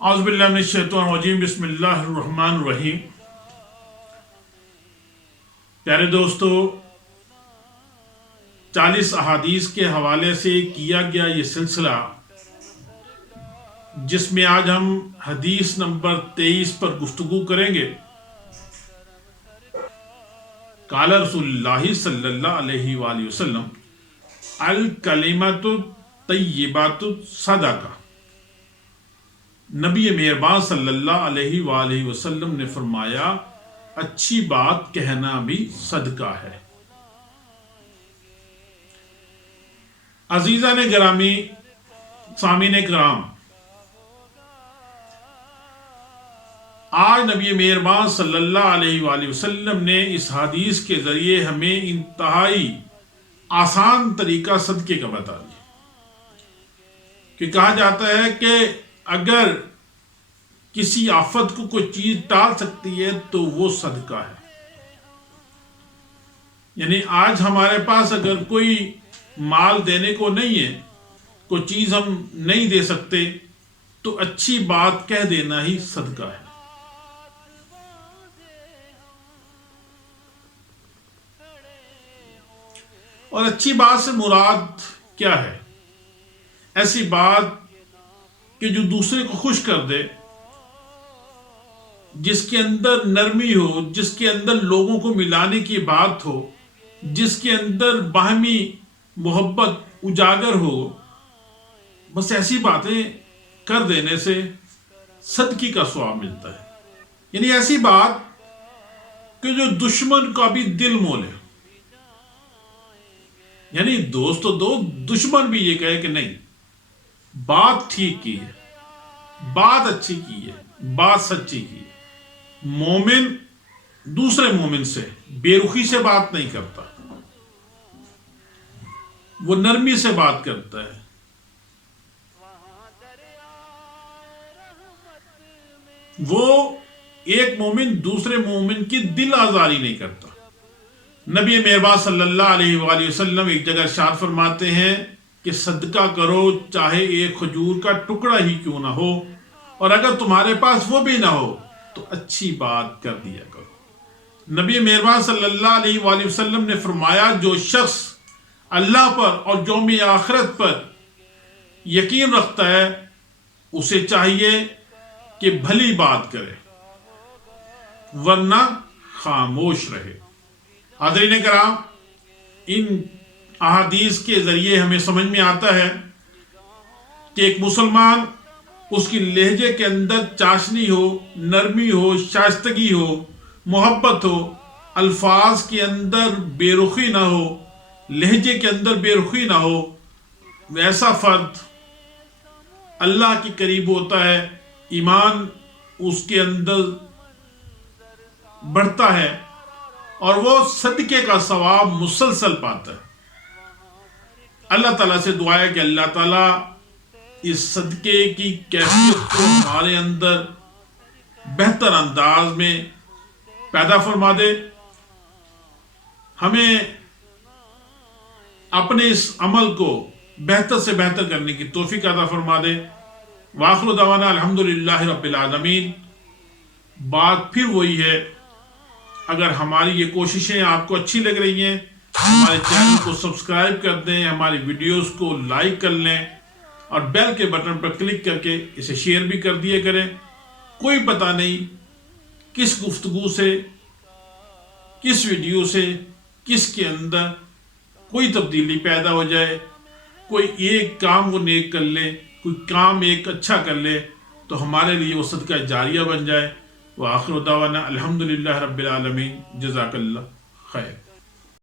اعوذ باللہ من الشیطان الرجیم، بسم اللہ الرحمن الرحیم۔ پیارے دوستو، 40 احادیث کے حوالے سے کیا گیا یہ سلسلہ، جس میں آج ہم حدیث نمبر 23 پر گفتگو کریں گے۔ قال رسول اللہ صلی اللہ علیہ وآلہ وسلم الکلمۃ الطیبۃ صدقہ۔ نبی مہربان صلی اللہ علیہ وآلہ وسلم نے فرمایا، اچھی بات کہنا بھی صدقہ ہے۔ عزیزان گرامی، سامعین کرام، آج نبی مہربان صلی اللہ علیہ وآلہ وسلم نے اس حدیث کے ذریعے ہمیں انتہائی آسان طریقہ صدقے کا بتا دیا کہ کہا جاتا ہے کہ اگر کسی آفت کو کوئی چیز ٹال سکتی ہے تو وہ صدقہ ہے۔ یعنی آج ہمارے پاس اگر کوئی مال دینے کو نہیں ہے، کوئی چیز ہم نہیں دے سکتے، تو اچھی بات کہہ دینا ہی صدقہ ہے۔ اور اچھی بات سے مراد کیا ہے؟ ایسی بات کہ جو دوسرے کو خوش کر دے، جس کے اندر نرمی ہو، جس کے اندر لوگوں کو ملانے کی بات ہو، جس کے اندر باہمی محبت اجاگر ہو۔ بس ایسی باتیں کر دینے سے صدقے کا ثواب ملتا ہے۔ یعنی ایسی بات کہ جو دشمن کا بھی دل مولے، یعنی دوست تو دوست، دشمن بھی یہ کہے کہ نہیں، بات ٹھیک کی ہے، بات اچھی کی ہے، بات سچی کی ہے۔ مومن دوسرے مومن سے بے رخی سے بات نہیں کرتا، وہ نرمی سے بات کرتا ہے۔ وہ ایک مومن دوسرے مومن کی دل آزاری نہیں کرتا۔ نبی مہربان صلی اللہ علیہ وآلہ وسلم ایک جگہ ارشاد فرماتے ہیں کہ صدقہ کرو چاہے ایک کھجور کا ٹکڑا ہی کیوں نہ ہو، اور اگر تمہارے پاس وہ بھی نہ ہو تو اچھی بات کر دیا کرو۔ نبی مہربان صلی اللہ علیہ وآلہ وسلم نے فرمایا، جو شخص اللہ پر اور یوم آخرت پر یقین رکھتا ہے، اسے چاہیے کہ بھلی بات کرے ورنہ خاموش رہے۔ حاضرین کرام، ان احادیث کے ذریعے ہمیں سمجھ میں آتا ہے کہ ایک مسلمان، اس کی لہجے کے اندر چاشنی ہو، نرمی ہو، شائستگی ہو، محبت ہو، الفاظ کے اندر بے رخی نہ ہو، لہجے کے اندر بے رخی نہ ہو، ویسا فرد اللہ کے قریب ہوتا ہے، ایمان اس کے اندر بڑھتا ہے اور وہ صدقے کا ثواب مسلسل پاتا ہے۔ اللہ تعالیٰ سے دعا ہے کہ اللہ تعالیٰ اس صدقے کی کیفیت کو ہمارے اندر بہتر انداز میں پیدا فرما دے، ہمیں اپنے اس عمل کو بہتر سے بہتر کرنے کی توفیق عطا فرما دے۔ وآخر دعوانا الحمدللہ رب العالمین۔ بات پھر وہی ہے، اگر ہماری یہ کوششیں آپ کو اچھی لگ رہی ہیں، ہمارے چینل کو سبسکرائب کر دیں، ہماری ویڈیوز کو لائک کر لیں، اور بیل کے بٹن پر کلک کر کے اسے شیئر بھی کر دیا کریں۔ کوئی پتہ نہیں کس گفتگو سے، کس ویڈیو سے، کس کے اندر کوئی تبدیلی پیدا ہو جائے، کوئی ایک کام وہ نیک کر لے، کوئی کام ایک اچھا کر لے، تو ہمارے لیے وہ صدقہ جاریہ بن جائے۔ وآخر دعوانا الحمدللہ رب العالمین۔ جزاک اللہ خیر۔